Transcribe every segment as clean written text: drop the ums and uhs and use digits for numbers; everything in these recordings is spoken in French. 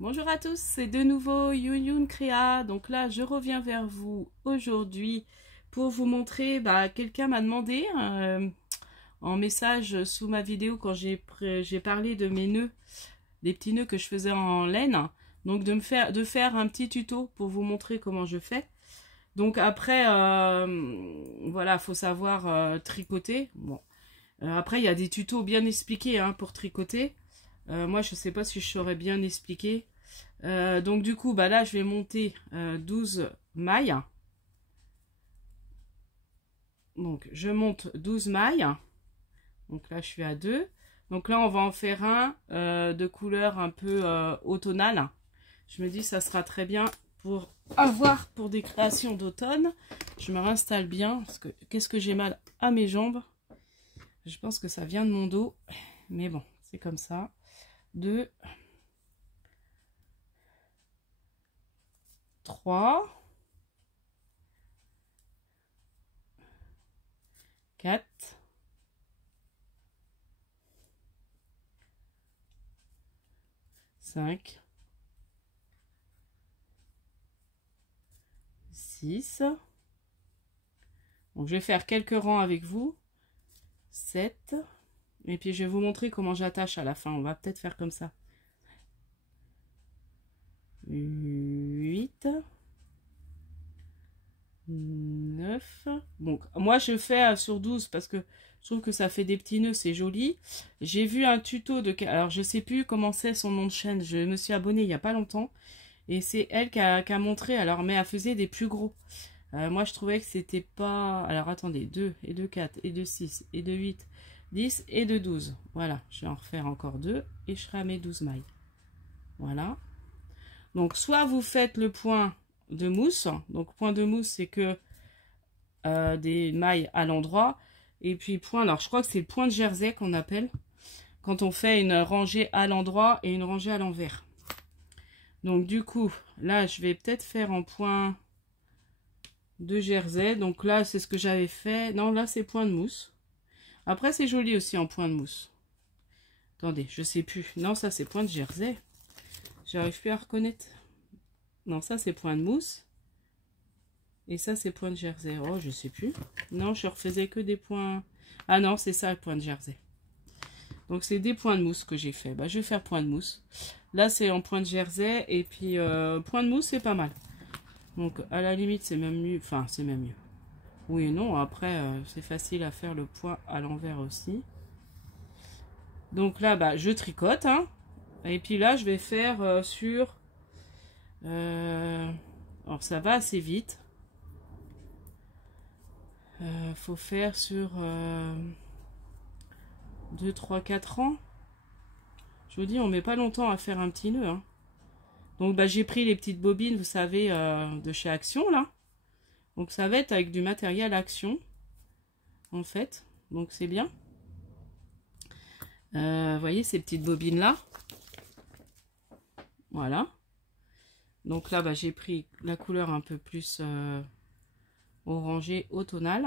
Bonjour à tous, c'est de nouveau Youn Créa. Donc là, je reviens vers vous aujourd'hui pour vous montrer, quelqu'un m'a demandé en message sous ma vidéo quand j'ai parlé de mes nœuds, des petits nœuds que je faisais en laine. Donc de faire un petit tuto pour vous montrer comment je fais. Donc après, voilà, faut savoir tricoter. Bon, après il y a des tutos bien expliqués pour tricoter. Moi, je sais pas si je saurais bien expliquer. Donc du coup, là, je vais monter 12 mailles. Donc, je monte 12 mailles. Donc là, je suis à 2. Donc là, on va en faire un de couleur un peu automnale. Je me dis, ça sera très bien pour des créations d'automne. Je me réinstalle bien, parce que qu'est-ce que j'ai mal à mes jambes. Je pense que ça vient de mon dos. Mais bon, c'est comme ça. 2, 3, 4, 5, 6. Donc je vais faire quelques rangs avec vous. 7. Et puis je vais vous montrer comment j'attache à la fin. On va peut-être faire comme ça. 8. 9. Donc moi je fais sur 12 parce que je trouve que ça fait des petits nœuds, c'est joli. J'ai vu un tuto de... Alors je sais plus comment c'est son nom de chaîne. Je me suis abonnée il n'y a pas longtemps. Et c'est elle qui a montré. Alors mais elle faisait des plus gros. Moi je trouvais que c'était pas... Alors attendez, 2 et 2, 4 et 2, 6 et 2, 8, 10 et 2, 12. Voilà, je vais en refaire encore 2 et je serai à mes 12 mailles. Voilà. Donc soit vous faites le point de mousse. Donc point de mousse c'est que des mailles à l'endroit. Et puis point, alors je crois que c'est le point de jersey qu'on appelle. Quand on fait une rangée à l'endroit et une rangée à l'envers. Donc du coup, là je vais peut-être faire en point de jersey. Donc là c'est ce que j'avais fait. Non, là c'est point de mousse. Après c'est joli aussi en point de mousse. Attendez, je sais plus. Non, ça c'est point de jersey. J'arrive plus à reconnaître. Non, ça c'est point de mousse. Et ça c'est point de jersey. Oh, je sais plus. Non, je refaisais que des points. Ah non, c'est ça le point de jersey. Donc c'est des points de mousse que j'ai fait. Je vais faire point de mousse. Là c'est en point de jersey. Et puis point de mousse c'est pas mal. Donc à la limite c'est même mieux. Enfin c'est même mieux. Oui et non. Après c'est facile à faire le point à l'envers aussi. Donc là je tricote. Et puis là je vais faire sur... alors ça va assez vite. Faut faire sur 2, 3, 4 ans. Je vous dis, on met pas longtemps à faire un petit nœud. Donc j'ai pris les petites bobines, vous savez, de chez Action là. Donc ça va être avec du matériel Action, en fait. Donc c'est bien. Vous voyez ces petites bobines là. Voilà. Donc là, j'ai pris la couleur un peu plus orangée, automnale.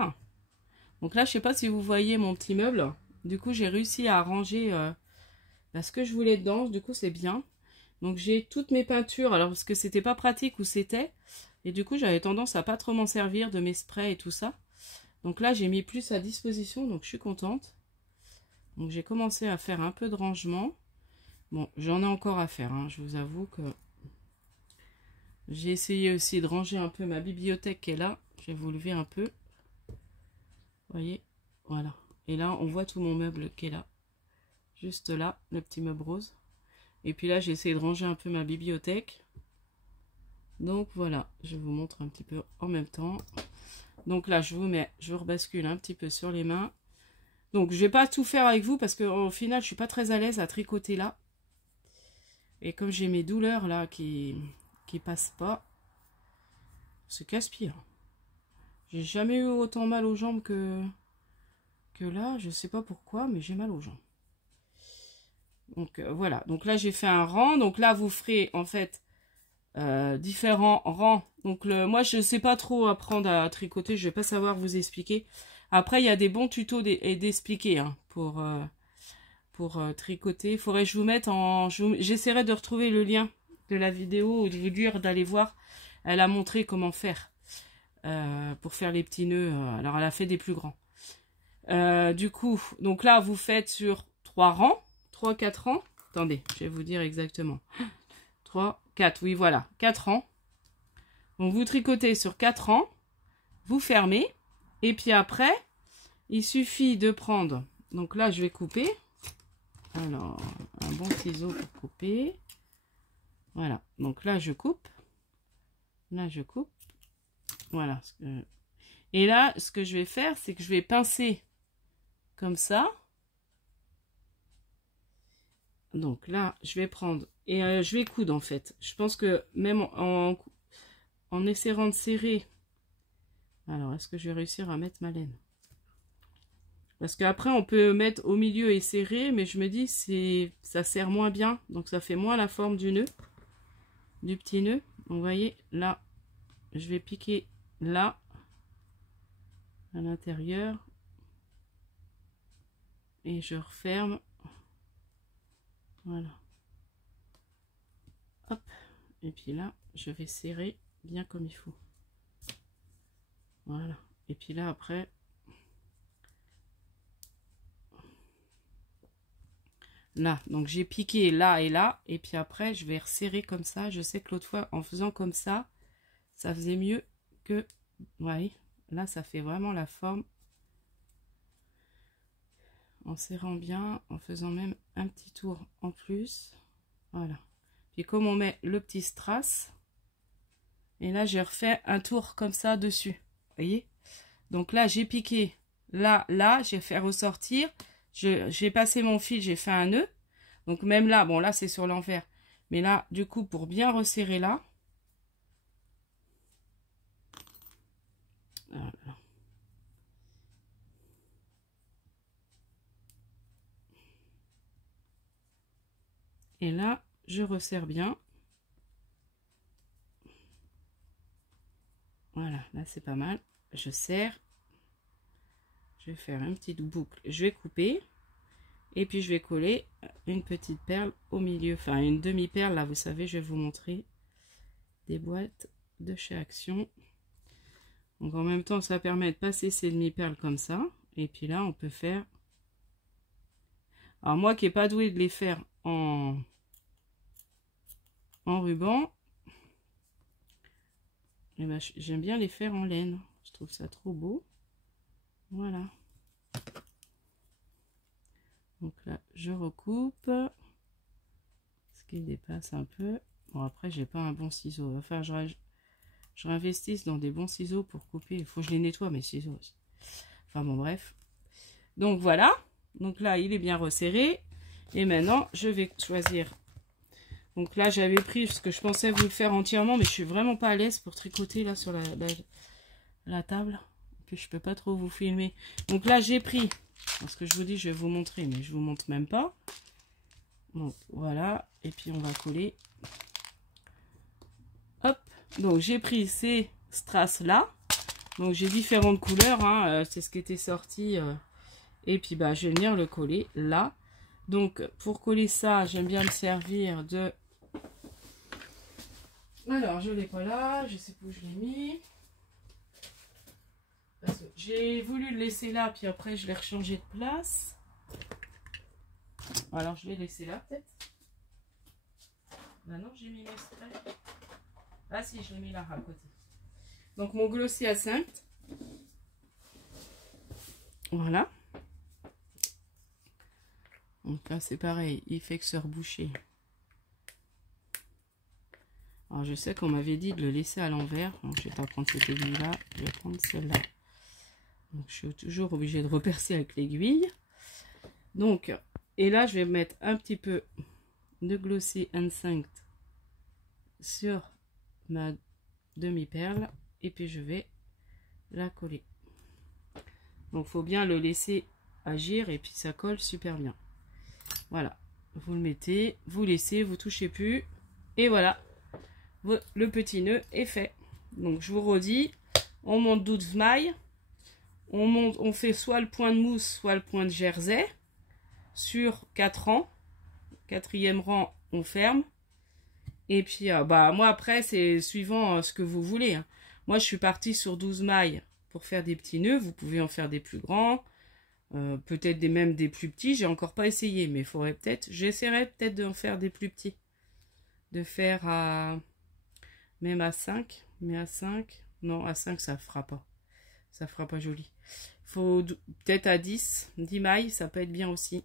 Donc là, je sais pas si vous voyez mon petit meuble. Du coup, j'ai réussi à ranger ce que je voulais dedans. Du coup, c'est bien. Donc j'ai toutes mes peintures. Alors parce que c'était pas pratique où c'était. Et du coup, j'avais tendance à pas trop m'en servir de mes sprays et tout ça. Donc là, j'ai mis plus à disposition. Donc je suis contente. Donc j'ai commencé à faire un peu de rangement. Bon, j'en ai encore à faire. Je vous avoue que j'ai essayé aussi de ranger un peu ma bibliothèque qui est là. Je vais vous lever un peu. Vous voyez, voilà. Et là, on voit tout mon meuble qui est là. Juste là, le petit meuble rose. Et puis là, j'ai essayé de ranger un peu ma bibliothèque. Donc voilà, je vous montre un petit peu en même temps. Donc là, je vous rebascule un petit peu sur les mains. Donc je vais pas tout faire avec vous parce qu'au final, je suis pas très à l'aise à tricoter là. Et comme j'ai mes douleurs là qui passent pas, c'est casse-pied. J'ai jamais eu autant mal aux jambes que là. Je sais pas pourquoi, mais j'ai mal aux jambes. Donc voilà. Donc là, j'ai fait un rang. Donc là, vous ferez en fait différents rangs. Donc moi, je sais pas trop apprendre à tricoter. Je vais pas savoir vous expliquer. Après, il y a des bons tutos d'expliquer pour tricoter. Il faudrait que je vous mette en... J'essaierai de retrouver le lien que la vidéo, de vous dire d'aller voir, elle a montré comment faire pour faire les petits nœuds. Alors elle a fait des plus grands. Du coup, donc là vous faites sur 3 rangs, 3-4 rangs. Attendez, je vais vous dire exactement. 3, 4, oui voilà, 4 rangs. Donc vous tricotez sur 4 rangs, vous fermez, et puis après, il suffit de prendre, donc là je vais couper, alors un bon ciseau pour couper, voilà, donc là je coupe, voilà, et là ce que je vais faire, c'est que je vais pincer comme ça, donc là je vais prendre, et je vais coudre en fait, je pense que même en essayant de serrer, alors est-ce que je vais réussir à mettre ma laine? Parce qu'après, on peut mettre au milieu et serrer, mais je me dis ça serre moins bien. Donc, ça fait moins la forme du nœud, du petit nœud. Donc, vous voyez, là, je vais piquer là, à l'intérieur. Et je referme. Voilà. Hop. Et puis là, je vais serrer bien comme il faut. Voilà. Et puis là, après... Là, donc j'ai piqué là, et puis après je vais resserrer comme ça. Je sais que l'autre fois en faisant comme ça faisait mieux que, vous voyez, là ça fait vraiment la forme, en serrant bien, en faisant même un petit tour en plus, voilà. Puis comme on met le petit strass, et là j'ai refait un tour comme ça dessus, vous voyez. Donc là j'ai piqué là, j'ai fait ressortir, j'ai passé mon fil, j'ai fait un nœud. Donc même là, bon là c'est sur l'envers. Mais là, du coup, pour bien resserrer là. Voilà. Et là, je resserre bien. Voilà, là c'est pas mal. Je serre. Je vais faire une petite boucle. Je vais couper. Et puis je vais coller une petite perle au milieu. Enfin, une demi-perle. Là, vous savez, je vais vous montrer des boîtes de chez Action. Donc en même temps, ça permet de passer ces demi-perles comme ça. Et puis là, on peut faire... Alors moi qui n'ai pas doué de les faire en ruban, eh ben, j'aime bien les faire en laine. Je trouve ça trop beau. Voilà. Donc là, je recoupe. Ce qui dépasse un peu. Bon, après, j'ai pas un bon ciseau. Enfin, je réinvestisse dans des bons ciseaux pour couper. Il faut que je les nettoie, mes ciseaux aussi. Enfin, bon, bref. Donc, voilà. Donc là, il est bien resserré. Et maintenant, je vais choisir. Donc là, j'avais pris, parce que je pensais vous le faire entièrement, mais je suis vraiment pas à l'aise pour tricoter là sur la table. Puis je peux pas trop vous filmer. Donc là, j'ai pris, parce que je vous dis, je vais vous montrer, mais je vous montre même pas. Donc voilà, et puis on va coller. Hop, donc j'ai pris ces strass là. Donc j'ai différentes couleurs, hein, c'est ce qui était sorti. Et puis bah, je vais venir le coller là. Donc pour coller ça, j'aime bien me servir de... Alors je l'ai pas là, je sais pas où je l'ai mis. J'ai voulu le laisser là, puis après je l'ai rechangé de place. Alors je l'ai laissé là peut-être. Bah non, j'ai mis mes strass. Ah si, je l'ai mis là à côté. Donc mon glossy à 5. Voilà. Donc là c'est pareil, il fait que se reboucher. Alors je sais qu'on m'avait dit de le laisser à l'envers. Donc je vais pas prendre cette aiguille là, je vais prendre celle-là. Donc je suis toujours obligée de repercer avec l'aiguille. Donc, et là je vais mettre un petit peu de glossy instinct sur ma demi-perle. Et puis je vais la coller. Donc il faut bien le laisser agir et puis ça colle super bien. Voilà, vous le mettez, vous laissez, vous touchez plus. Et voilà, le petit nœud est fait. Donc je vous redis, on monte 12 mailles. On fait soit le point de mousse, soit le point de jersey. Sur 4 rangs. 4e rang, on ferme. Et puis, bah, moi, après, c'est suivant ce que vous voulez, hein. Moi, je suis partie sur 12 mailles pour faire des petits nœuds. Vous pouvez en faire des plus grands, peut-être même des plus petits. J'ai encore pas essayé, mais il faudrait peut-être... J'essaierai peut-être d'en faire des plus petits. De faire même à 5. Mais à 5... Non, à 5, ça fera pas. Ça fera pas joli. Faut peut-être à 10 mailles, ça peut être bien aussi.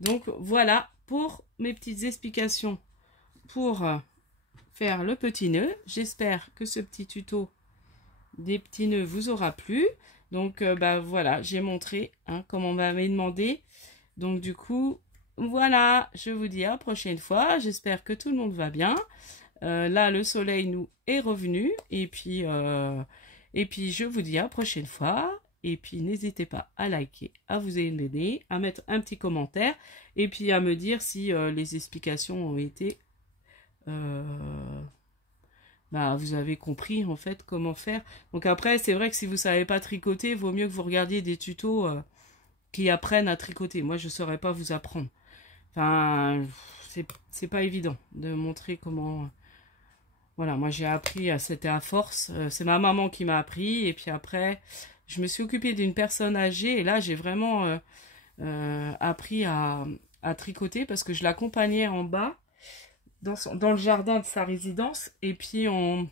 Donc, voilà pour mes petites explications pour faire le petit nœud. J'espère que ce petit tuto des petits nœuds vous aura plu. Donc bah voilà, j'ai montré comme on m'avait demandé. Donc du coup, voilà, je vous dis à la prochaine fois. J'espère que tout le monde va bien. Là, le soleil nous est revenu. Et puis je vous dis à la prochaine fois. Et puis n'hésitez pas à liker, à vous aimer, à mettre un petit commentaire. Et puis à me dire si les explications ont été... bah, vous avez compris en fait comment faire. Donc après, c'est vrai que si vous savez pas tricoter, il vaut mieux que vous regardiez des tutos qui apprennent à tricoter. Moi, je saurais pas vous apprendre. Enfin, c'est pas évident de montrer comment... Voilà, moi j'ai appris, c'était à force. C'est ma maman qui m'a appris. Et puis après, je me suis occupée d'une personne âgée. Et là, j'ai vraiment appris à tricoter parce que je l'accompagnais en bas. Dans le jardin de sa résidence, et puis on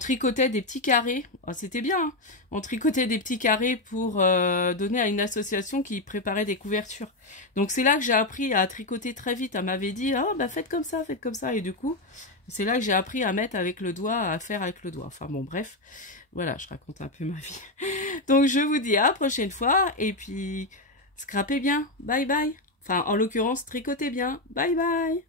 tricotait des petits carrés. Oh, c'était bien, hein. On tricotait des petits carrés pour donner à une association qui préparait des couvertures. Donc c'est là que j'ai appris à tricoter très vite. Elle m'avait dit, oh, bah faites comme ça, et du coup, c'est là que j'ai appris à mettre avec le doigt, à faire avec le doigt. Enfin bon, bref, voilà, je raconte un peu ma vie. Donc je vous dis à la prochaine fois, et puis scrapez bien, bye bye. Enfin, en l'occurrence, tricotez bien, bye bye.